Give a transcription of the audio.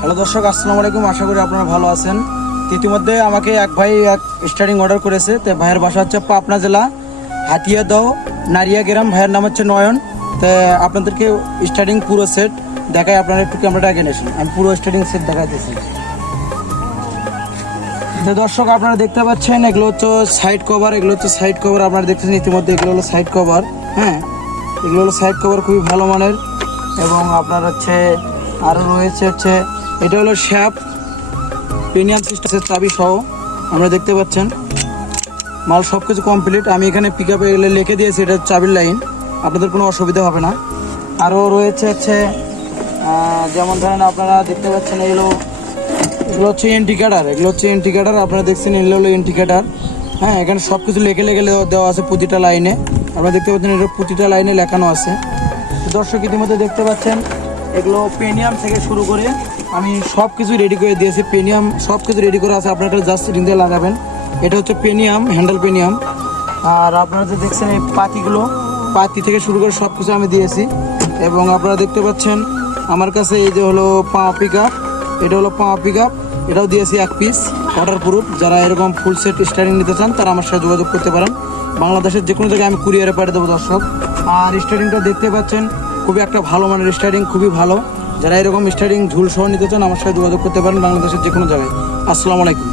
Hello দর্শক, আসসালামু আলাইকুম। আশা করি আপনারা ভালো আছেন। ইতিমধ্যে আমাকে এক ভাই স্টার্টিং অর্ডার করেছে। তো ভাইয়ের বাসা হচ্ছে পাবনা জেলা হাতিয়াদাও নারিয়া গ্রাম। ভাইয়ের নাম হচ্ছে নয়ন। তো আপনাদেরকে স্টার্টিং পুরো সেট দেখাই। আপনারা একটু ক্যামেরাটা আগে নিয়েছেন, আমি পুরো স্টার্টিং সেট দেখাইতেছি। তো দর্শক, আপনারা দেখতে পাচ্ছেন এগুলো হচ্ছে সাইড কভার। এগুলো হচ্ছে সাইড কভার, আপনারা দেখতেছেন ইতিমধ্যে। এগুলো হলো সাইড কভার। হ্যাঁ, এগুলো হলো সাইড কভার, খুবই ভালো মানের। এবং আপনার হচ্ছে আরও রয়েছে হচ্ছে এটা হলো শ্যাপ প্রিমিয়াম সিস্টেমের চাবি সহ। আমরা দেখতে পাচ্ছেন মাল সব কিছু কমপ্লিট। আমি এখানে পিক আপে লিখে দিয়েছি এটা চাবির লাইন, আপনাদের কোনো অসুবিধা হবে না। আরও রয়েছে হচ্ছে যেমন ধরেন আপনারা দেখতে পাচ্ছেন এগুলো হচ্ছে ইন্ডিকেটার। এগুলো হচ্ছে ইন্ডিকেটার, আপনারা দেখছেন এগুলো হলো ইন্ডিকেটার। হ্যাঁ, এখানে সব কিছু লেখে দেওয়া আছে প্রতিটা লাইনে। আপনারা দেখতে পাচ্ছেন এটা প্রতিটা লাইনে লেখানো আছে। দর্শক ইতিমধ্যে দেখতে পাচ্ছেন এগুলো পেনিয়াম থেকে শুরু করে আমি সব কিছু রেডি করে দিয়েছি। পেনিয়াম সব কিছু রেডি করে আছে, আপনারা জাস্ট রিং দিয়ে লাগাবেন। এটা হচ্ছে পেনিয়াম, হ্যান্ডেল পেনিয়াম। আর আপনারা যে দেখছেন এই পাতি থেকে শুরু করে সব কিছু আমি দিয়েছি। এবং আপনারা দেখতে পাচ্ছেন আমার কাছে এই যে হলো পাওয়া পিক আপ, এটা হলো পাওয়া পিক আপ, এটাও দিয়েছি এক পিস অর্ডার প্রুফ। যারা এরকম ফুল সেট স্টারিং নিতে চান তারা আমার সাথে যোগাযোগ করতে পারেন। বাংলাদেশের যে কোনো জায়গায় আমি কুরিয়ারে পাঠিয়ে দেবো দর্শক। আর স্টারিংটা দেখতে পাচ্ছেন খুবই একটা ভালো মানের স্টারিং, খুবই ভালো। যারা এরকম স্টারিং ঝুল সহ নিতে চান আমার সাথে যোগাযোগ করতে পারেন বাংলাদেশের যে কোনো জায়গায়। আসসালামু আলাইকুম।